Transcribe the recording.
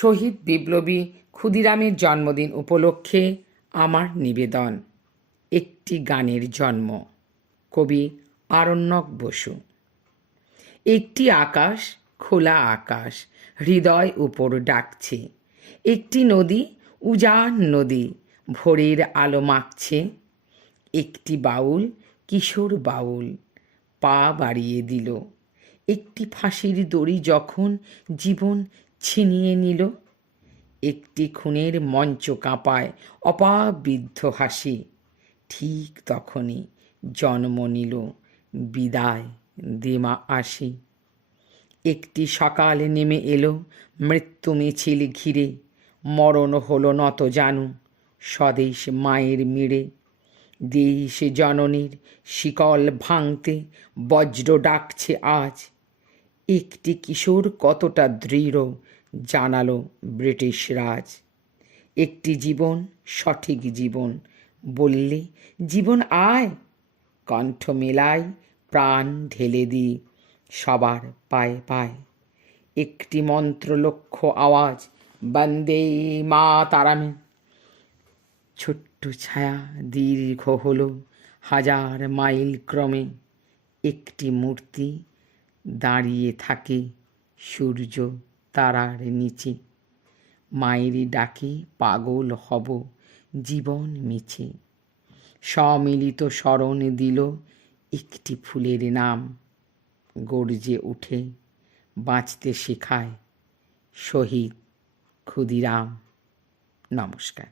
শহীদ বিপ্লবী ক্ষুদিরামের জন্মদিন উপলক্ষে আমার নিবেদন। একটি গানের জন্ম। কবি আরণ্যক বসু। একটি আকাশ, খোলা আকাশ, হৃদয় উপর ডাকছে। একটি নদী, উজান নদী, ভোরের আলো মাখছে। একটি বাউল, কিশোর বাউল, পা বাড়িয়ে দিল। একটি ফাঁসির দড়ি যখন জীবন ছিনিয়ে নিল। একটি খুনের মঞ্চ কাঁপায় অপাবিদ্ধ হাসি। ঠিক তখনই জন্ম নিল বিদায় দেমা আসি। একটি সকাল নেমে এলো, মৃত্যু মিছিল ঘিরে। মরণ হলো নত জানু, স্বদেশ মায়ের মিড়ে। দেশ জননীর শিকল ভাঙতে বজ্র ডাকছে আজ। একটি কিশোর কতটা দৃঢ় জানালো ব্রিটিশ রাজ। একটি জীবন, সঠিক জীবন বললে জীবন আয়, কণ্ঠ মেলাই প্রাণ ঢেলে দিই সবার পায়ে পায়ে। একটি মন্ত্র লক্ষ্য আওয়াজ, বন্দে মা তারামে ছোট্ট ছায়া দীর্ঘ হলো হাজার মাইল ক্রমে। একটি মূর্তি দাঁড়িয়ে থাকে সূর্য তারার নিচে। মায়েরই ডাকে, পাগল হব, জীবন মিছে। সম্মিলিত স্মরণ দিল একটি ফুলের নাম। গর্জে উঠে, বাঁচতে শেখায় শহীদ ক্ষুদিরাম। নমস্কার।